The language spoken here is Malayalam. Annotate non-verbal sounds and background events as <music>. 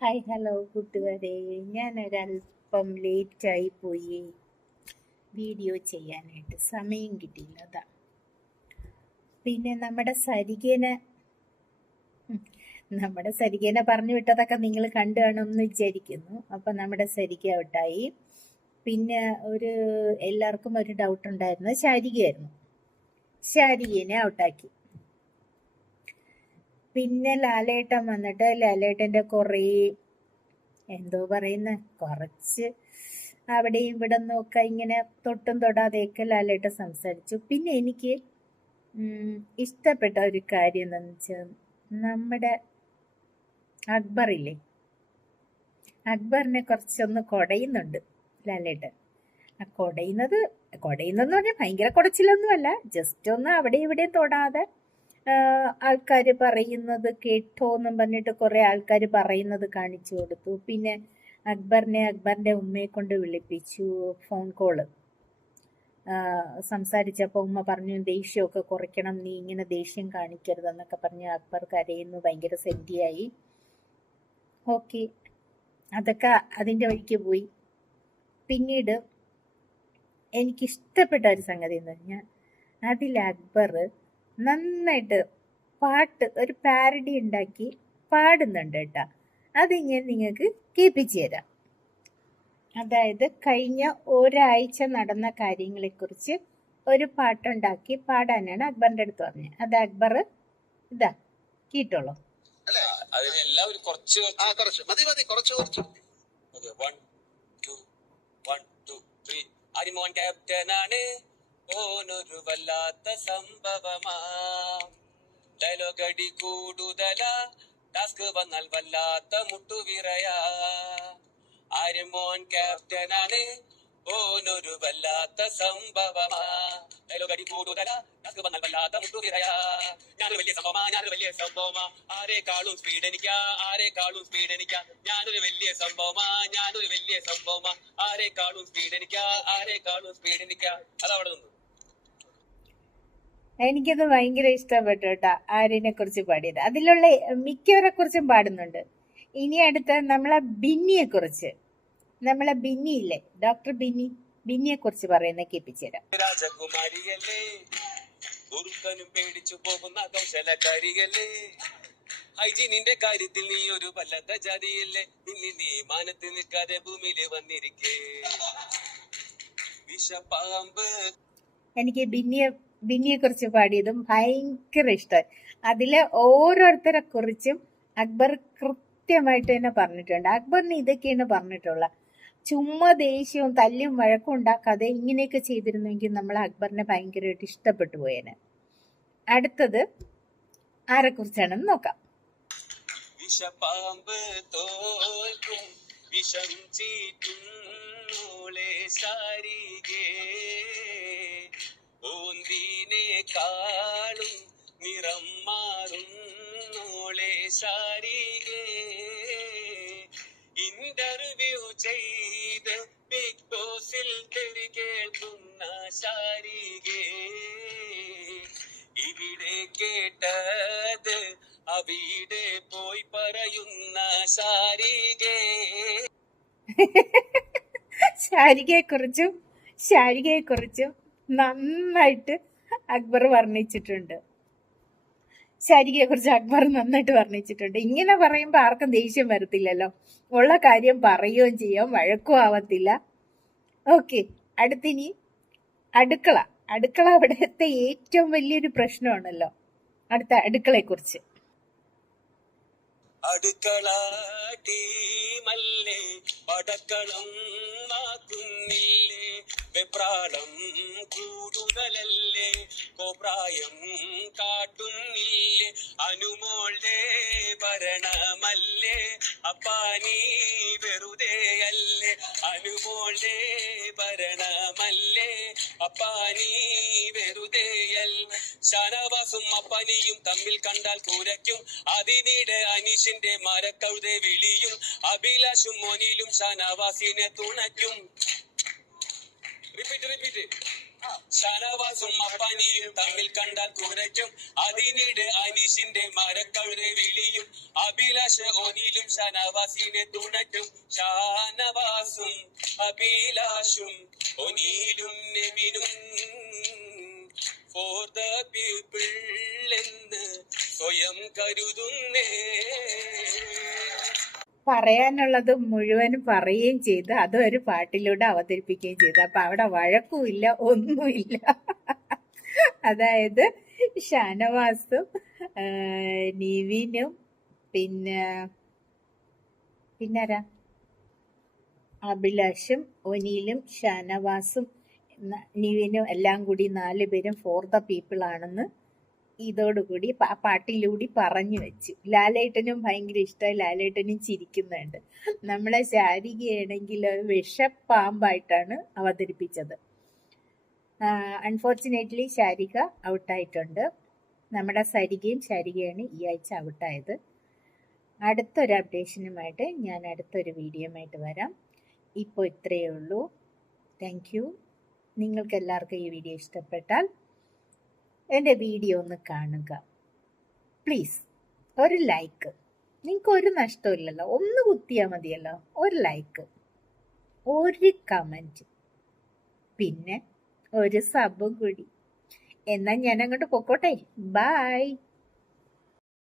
ഹായ് ഹലോ കൂട്ടുകാരെ ഞാൻ ഒരല്പം ലേറ്റായി പോയി. വീഡിയോ ചെയ്യാനായിട്ട് സമയം കിട്ടിയില്ല പിന്നെ നമ്മുടെ സരികേന നമ്മുടെ സരികേന പറഞ്ഞു വിട്ടതൊക്കെ നിങ്ങൾ കണ്ടു കാണുമെന്ന് വിചാരിക്കുന്നു. അപ്പം നമ്മുടെ സരിക ഔട്ടായി. പിന്നെ ഒരു എല്ലാവർക്കും ഒരു ഡൗട്ട് ഉണ്ടായിരുന്നു. ശാരികയായിരുന്നു. ശാരികേനെ ഔട്ടാക്കി. പിന്നെ ലാലേട്ടൻ വന്നിട്ട് ലാലേട്ടന്റെ കുറേ എന്തോ പറയുന്ന കുറച്ച് അവിടെയും ഇവിടെ നിന്നൊക്കെ ഇങ്ങനെ തൊട്ടും തൊടാതെയൊക്കെ ലാലേട്ടൻ സംസാരിച്ചു. പിന്നെ എനിക്ക് ഇഷ്ടപ്പെട്ട ഒരു കാര്യം എന്താണെന്ന് വെച്ചാൽ നമ്മുടെ അക്ബറില്ലേ അക്ബറിനെ കുറച്ചൊന്ന് കുടയുന്നുണ്ട് ലാലേട്ടൻ. ആ കുടയുന്നത് കുടയുന്നതെന്ന് പറഞ്ഞാൽ ഭയങ്കര കുടച്ചിലൊന്നുമല്ല ജസ്റ്റ് ഒന്ന് അവിടെ ഇവിടെ തൊടാതെ ആൾക്കാർ പറയുന്നത് കേട്ടോ എന്നും പറഞ്ഞിട്ട് കുറേ ആൾക്കാർ പറയുന്നത് കാണിച്ചു കൊടുത്തു. പിന്നെ അക്ബറിനെ അക്ബറിന്റെ ഉമ്മയെ കൊണ്ട് വിളിപ്പിച്ചു ഫോൺ കോൾ സംസാരിച്ചപ്പോൾ ഉമ്മ പറഞ്ഞു ദേഷ്യമൊക്കെ കുറയ്ക്കണം നീ ഇങ്ങനെ ദേഷ്യം കാണിക്കരുതെന്നൊക്കെ പറഞ്ഞ് അക്ബർ കരയുന്നു ഭയങ്കര സെന്റിയായി ഓക്കെ. അതൊക്കെ അതിന്റെ വഴിക്ക് പോയി. പിന്നീട് എനിക്കിഷ്ടപ്പെട്ട ഒരു സംഗതി എന്ന് പറഞ്ഞാൽ അതിൽ അക്ബർ നന്നായിട്ട് പാട്ട് ഒരു പാരഡി ഉണ്ടാക്കി പാടുന്നുണ്ട് കേട്ടോ. അത് ഞാൻ നിങ്ങൾക്ക് കേൾപ്പിച്ചു തരാം. അതായത് കഴിഞ്ഞ ഒരാഴ്ച നടന്ന കാര്യങ്ങളെക്കുറിച്ച് ഒരു പാട്ടുണ്ടാക്കി പാടാനാണ് അക്ബറിന്റെ അടുത്ത് പറഞ്ഞത്. അത് അക്ബർ ഇതാ കേട്ടോളൂ. അല്ലേ അതിനെല്ലാം ഒരു കുറച്ച് കുറച്ച്. മതി മതി കുറച്ച് കുറച്ച്. One two one two three അരിമോൻ ക്യാപ്റ്റനാണ് ഓനൊരു വല്ലാത്ത സംഭവമാ. ഡയലോഗടി കൂടുതല. ടാസ്ക് വന്നാൽ വല്ലാത്ത മുട്ടുവിറയാ. ആര്യമോൻ ക്യാപ്റ്റനാണ്. ഓനൊരു വല്ലാത്ത സംഭവമാ. ഡയലോഗടി കൂടുതല. ടാസ്ക് വന്നാൽ വല്ലാത്ത മുട്ടുവിറയാ. ഞാൻ വലിയ സംഭവമാ ഞാൻ വലിയ സംഭവമാ. ആരെക്കാളും സ്പീഡ് എനിക്കാ ആരെക്കാളും സ്പീഡ് എനിക്കാ. ഞാനൊരു വലിയ സംഭവമാ ഞാനൊരു വലിയ സംഭവമാ. ആരെക്കാളും സ്പീഡ് എനിക്കാ ആരെക്കാളും സ്പീഡ് എനിക്കാ. അതവിടെ നിന്നു. എനിക്കത് ഭയങ്കര ഇഷ്ടപ്പെട്ടു കേട്ടോ ആര്യനെ കുറിച്ച് പാടിയത്. അതിലുള്ള മിക്കവരെ കുറിച്ചും പാടുന്നുണ്ട്. ഇനി അടുത്ത നമ്മളെ ബിന്നിയെ കുറിച്ച് നമ്മളെ ബിന്നി ഇല്ലേ ഡോക്ടർ ബിന്നി ബിന്നിയെ കുറിച്ച് പറയുന്ന കേൾപ്പിച്ചുതരാം. രാജകുമാരിയല്ലേ ദുർക്കനും പേടിച്ചു പോകുന്ന കൗശലക്കാരിയല്ലേ? ഹൈജീനിന്റെ കാര്യത്തിൽ നീ ഒരു വല്ലാത്ത ജാതിയല്ലേ? നിന്നി നീ നിൽക്കാതെ ഭൂമിയിൽ വന്നിരിക്കേ. എനിക്ക് ബിന്നിയെ ബിന്നിയെ കുറിച്ച് പാടിയതും ഭയങ്കര ഇഷ്ടമായി അതിലെ ഓരോരുത്തരെ കുറിച്ചും അക്ബർ കൃത്യമായിട്ട് തന്നെ പറഞ്ഞിട്ടുണ്ട്. അക്ബറിന് ഇതൊക്കെയാണ് പറഞ്ഞിട്ടുള്ളത്. ചുമ്മാ ദേഷ്യവും തല്ലും വഴക്കും ഉണ്ടാക്കാതെ ഇങ്ങനെയൊക്കെ ചെയ്തിരുന്നെങ്കിൽ നമ്മൾ അക്ബറിനെ ഭയങ്കരമായിട്ട് ഇഷ്ടപ്പെട്ടു പോയേനെ. അടുത്തത് ആരെക്കുറിച്ചാണെന്ന് നോക്കാം. വിഷപാമ്പ് തോൽക്കും വിഷം ചീറ്റുന്നോളെ ശാരികേ ഓന്തിനെ കാളും നിറം മാറുന്നോളെ ശാരികേ. ഇന്റർവ്യൂ ചെയ്ത് ബിഗ് ബോസിൽ തെറി കേൾക്കുന്ന ശാരികേ. ഇവിടെ കേട്ടത് അവിടെ പോയി പറയുന്ന ശാരികേ. <laughs> ശാരികയെ കുറിച്ചും ശാരികയെ കുറിച്ചും നന്നായിട്ട് അക്ബർ വർണിച്ചിട്ടുണ്ട്. ശരിയെ കുറിച്ച് അക്ബർ നന്നായിട്ട് വർണിച്ചിട്ടുണ്ട്. ഇങ്ങനെ പറയുമ്പോൾ ആർക്കും ദേഷ്യം വരത്തില്ലല്ലോ. ഉള്ള കാര്യം പറയുകയും ചെയ്യാം വഴക്കും ആവത്തില്ല. ഓക്കെ അടുത്തിനി അടുക്കള. അടുക്കള അവിടുത്തെ ഏറ്റവും വലിയൊരു പ്രശ്നമാണല്ലോ. അടുത്ത അടുക്കളയെ കുറിച്ച് അടുക്കള പടക്കളം വെപ്രാളം കൂടുതലല്ലേ? കോപ്രായം കാട്ടുന്നില്ലേ? അനുമോളുടെ ഭരണമല്ലേ? അപ്പാനി വെറുതെ അല്ലേ അനുമോളുടെ ഭരണമല്ലേ? അപ്പാനി വെറുതെ അല്ല ഷാനവാസും അപ്പനിയും തമ്മിൽ കണ്ടാൽ കുരയ്ക്കും. അതിനിടെ അനീഷിന്റെ മരക്കഴുതെ വിളിയും. അഭിലാഷും മോനിലും ഷനവാസിനെ തുണയ്ക്കും. ഷനവാസും അപ്പാനിയും തമ്മിൽ കണ്ടാൽ കുറയ്ക്കും അതിനിടെ അനീഷിന്റെ മരക്കവിടെ വിളിയും അഭിലാഷ് ഓനിലും ഷനവാസിനെ തുണയ്ക്കും. ഷാനവാസും അഭിലാഷും ഒനിയിലും നെവിനും. ഫോർ ദ പീപ്പിൾ എന്ന് സ്വയം കരുതുന്നേ. പറയാനുള്ളത് മുഴുവനും പറയുകയും ചെയ്ത് അത് ഒരു പാട്ടിലൂടെ അവതരിപ്പിക്കുകയും ചെയ്തു. അപ്പൊ അവിടെ വഴക്കുമില്ല ഒന്നുമില്ല. അതായത് ഷാനവാസും നിവിനും പിന്നെ പിന്നാരാ? അഭിലാഷും ഒനിയിലും ഷാനവാസും നിവിനും എല്ലാം കൂടി നാല് പേരും ഫോർ ദ പീപ്പിൾ ആണെന്ന് ഇതോടുകൂടി പാട്ടിലൂടി പറഞ്ഞു വെച്ചു. ലാലേട്ടനും ഭയങ്കര ഇഷ്ടമായി ലാലേട്ടനും ചിരിക്കുന്നുണ്ട്. നമ്മളെ ശാരികയാണെങ്കിൽ വിഷപ്പാമ്പായിട്ടാണ് അവതരിപ്പിച്ചത്. അൺഫോർച്ചുനേറ്റ്ലി ശാരിക ഔട്ടായിട്ടുണ്ട്. നമ്മുടെ സരികയും ശാരികയാണ് ഈ ആഴ്ച ഔട്ടായത്. അടുത്തൊരു അപ്ഡേഷനുമായിട്ട് ഞാൻ അടുത്തൊരു വീഡിയോയുമായിട്ട് വരാം. ഇപ്പോൾ ഇത്രയേ ഉള്ളൂ. Thank you. നിങ്ങൾക്ക് എല്ലാവർക്കും ഈ വീഡിയോ ഇഷ്ടപ്പെട്ടാൽ എന്റെ വീഡിയോ ഒന്ന് കാണുക. പ്ലീസ് ഒരു ലൈക്ക് നിങ്ങൾക്ക് ഒരു നഷ്ടമില്ലല്ലോ ഒന്ന് കുത്തിയാൽ മതിയല്ലോ. ഒരു ലൈക്ക് ഒരു കമന്റ് പിന്നെ ഒരു സബും കൂടി. എന്നാൽ ഞാൻ അങ്ങോട്ട് പൊക്കോട്ടെ? ബായ്